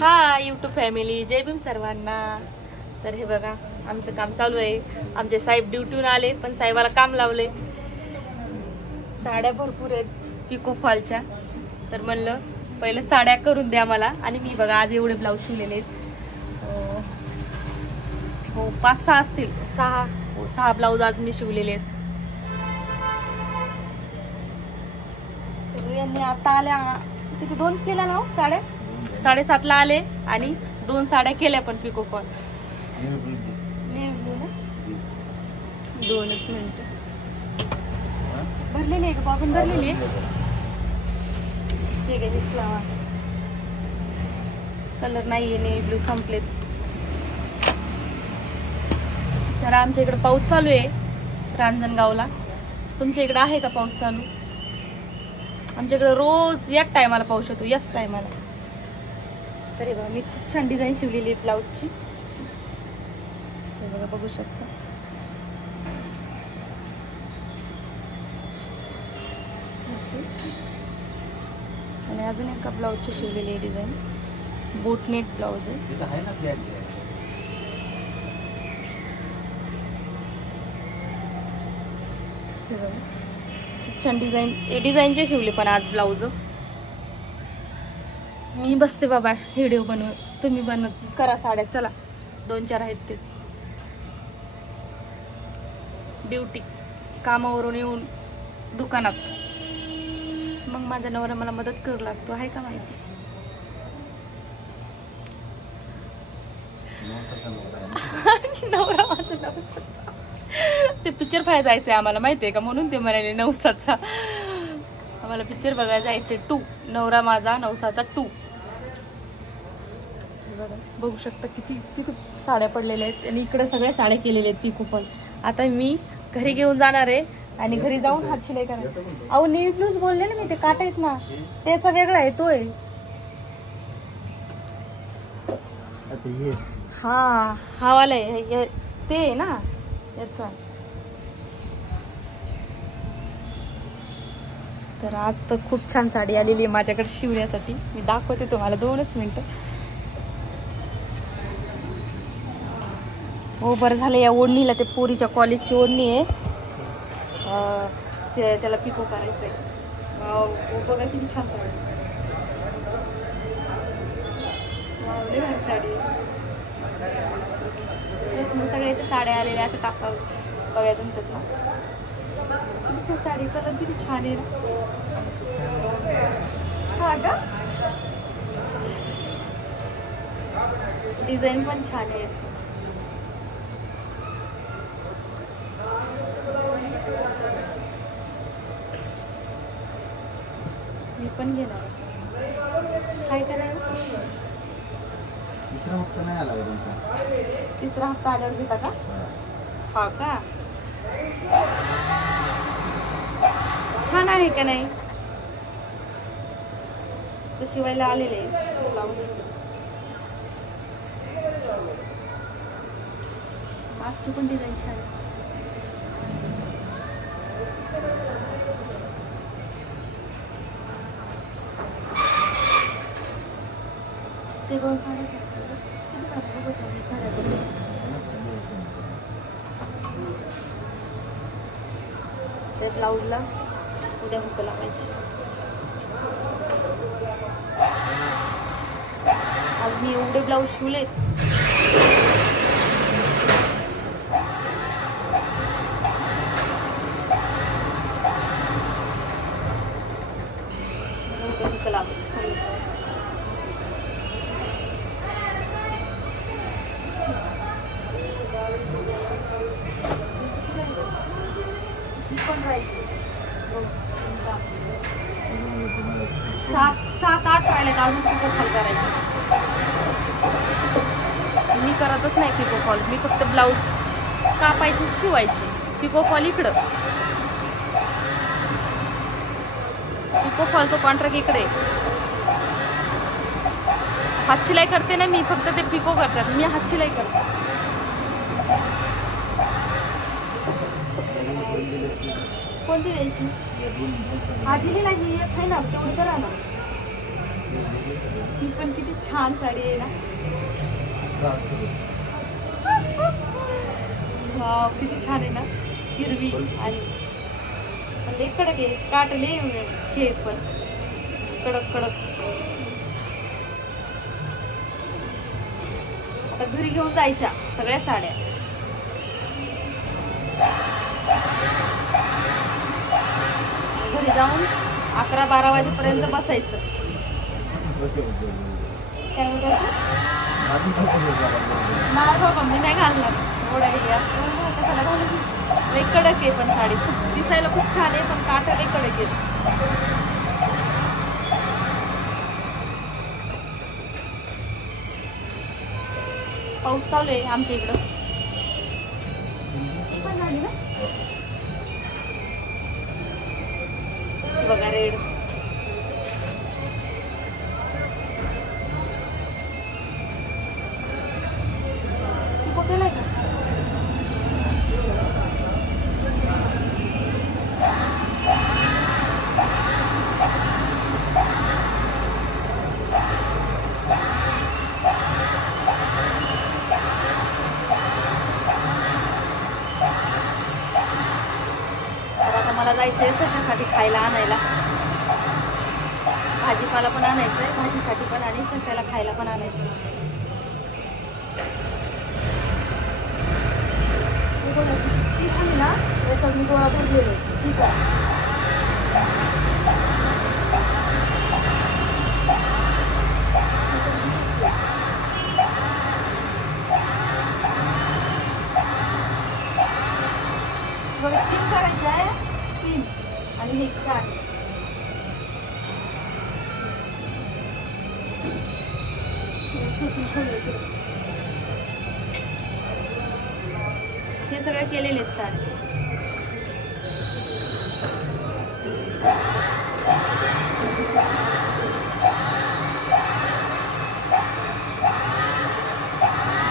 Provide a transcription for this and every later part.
हा YouTube family, जय भीम सर्वांना. तर हे बघा आमचं काम चालू आहे. आमचे साहेब ड्युटीहून आले पण साहेबाला काम लावले. साड्या भरपूर आहेत पिको फॉलच्या, तर म्हणलं पहिलं साड्या करून द्या मला. आणि मी बघा आज एवढे ब्लाऊज शिवलेले आहेत. हो 5-6 असतील, 6 ब्लाऊज आज मी शिवलेले आहेत. तर यांनी आता आल्या किती 2 केल्या ना साड्या, 7:30ला आले आणि 2 साड्या केल्या पण पिको फॉल. 2च मिनिटं भरलेली आहे का बॉबीन भरलेली आहे. ठीक आहे दिसला. कलर नाहीये, नेव्ही ब्लू संपलेत. तर आमच्या इकडे पाऊस चालू आहे रांजणगावला. तुमच्या इकडे आहे का पाऊस चालू? आमच्या इकडे रोज याच टायमाला पाऊस येतो, याच टायमाला. तरी बघा मी खूप छान डिझाईन शिवलेली आहे ब्लाऊजची. बघा बघू शकता. आणि अजून एका ब्लाऊजची शिवलेली आहे डिझाईन. बोटनेट ब्लाऊज आहे. छान डिझाईन, हे डिझाईनचे शिवले पण आज ब्लाऊज. मी बसते बाबा व्हिडिओ बनव, तुम्ही करा साड्या. चला 2-4 आहेत ते. ड्युटी कामावरून येऊन दुकानात, मग माझा नवरा मला मदत करू लागतो, आहे का माहिती. नवरा माझा नवसा. ते पिक्चर पाहायला जायचंय आम्हाला, माहितीये का, म्हणून ते म्हणाले नवसाचा. आम्हाला पिक्चर बघायला जायचंय 2, नवरा माझा नवसाचा 2. बघू शकता किती तिथे साड्या पडलेल्या आहेत आणि इकडे सगळ्या साड्या केलेल्या आहेत पिको फॉल. आता मी घरी घेऊन जाणार आहे आणि घरी जाऊन हात शिलाई करणार. अहो नेव्ही ब्लूज बोलले ना मी, ते काटा आहेत ना त्याचा वेगळा आहे तो आहे. हा वाला आहे ते आहे ना याचा. तर आज तर खूप छान साडी आलेली आहे माझ्याकडे शिवण्यासाठी. मी दाखवते तुम्हाला 2च मिनिटं. हो बरं झालं या ओढणीला, ते पोरीच्या कॉलेजची ओढणी आहे, त्याला पिको करायचंय. बघा किती छान साडी. साडी सगळ्याच्या साड्या आलेल्या अशा टाका बघायचं म्हणतात ना. किती छान साडी, कलर किती छान आहे. हा का डिझाईन पण छान आहे याची. मी पण घेणार. काय करायचं? तिसरा हप्ता आल्यावर घेता का? हा का, छान आहे का नाही. तर शिवायला आलेले ब्लाऊज. मागची पण डिझाईन छान आहे. ते 2 साड्या त्या ब्लाऊजला उद्या हुक लावायची. आज मी एवढे ब्लाऊज शिवलेत. हुक लावायची. सात 8 राहिले तर अजून पिको फॉल करायची. मी करतच नाही पिको फॉल, मी फक्त ब्लाऊज कापायची शिवायची. पिको फॉल इकडं, पिको फॉलचं कॉन्ट्रॅक्ट इकडे. हात शिलाई करते ना मी, फक्त ते पिको करतात, मी हात शिलाई करते. कोणती द्यायची? हा दिली नाही, एक आहे ना तेवढी करा ना. ही पण किती छान साडी आहे ना. वाव किती छान आहे ना, हिरवी आणि लय कडक आहे, काट लय हे पण कडक कडक. आता घरी घेऊन जायच्या सगळ्या साड्या. घरी जाऊन 11-12 वाजेपर्यंत बसायचं. काय म्हणतात नाही बाबा, मी नाही घालणार एवढा हे असं कशाला घालू. लय कडक आहे पण साडी, खूप दिसायला खूप छान आहे पण काटा लय कडक आहे. पाऊस चालू आहे आमच्या इकडं. पण झाली ना बघा रेड. बघायला का मला जायचंय सशासाठी खायला आणायला. भाजीपाला पण आणायचंय, भाजीसाठी पण आणि सशाला खायला पण आणायचं. ती खाली ना त्याच्यात मी गोळा भरलेलो ठीक आहे. बघा 3 करायचं आहे, 3 आणि हे 4. हे सगळे केलेले आहेत साडे.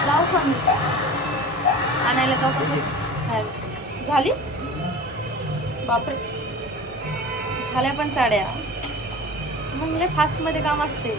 जाऊ पण आणायला जाऊ पण झाली. बापरे झाल्या पण साड्या. मग लय फास्ट मध्ये काम असते.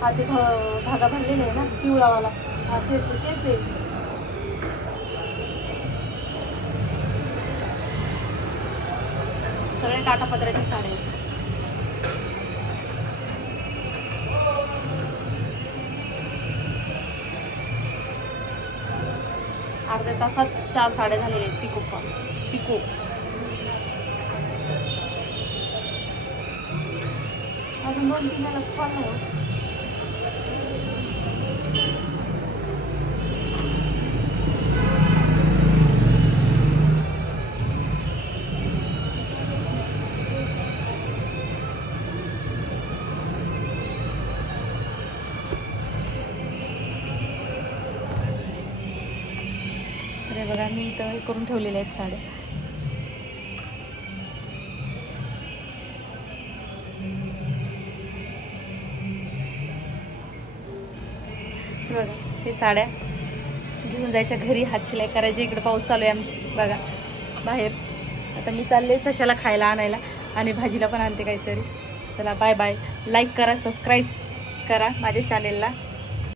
हा ते धागा भरलेला आहे ना पिवळावाला, हा तेच आहे. सगळे काठापदराच्या साड्या आहेत. अर्ध्या तासात 4 साड्या झालेल्या आहेत. पिको अजून 2-3 कॉल नाही. बघा मी इथं हे करून ठेवलेल्या आहेत साड्या. बघा हे साड्या घेऊन जायच्या घरी, हात शिलाई करायची. इकडे पाऊस चालू आहे बघा बाहेर. आता मी चालले सशाला खायला आणायला आणि भाजीला पण आणते काहीतरी. चला बाय बाय. लाईक करा, सबस्क्राईब करा माझ्या चॅनेलला.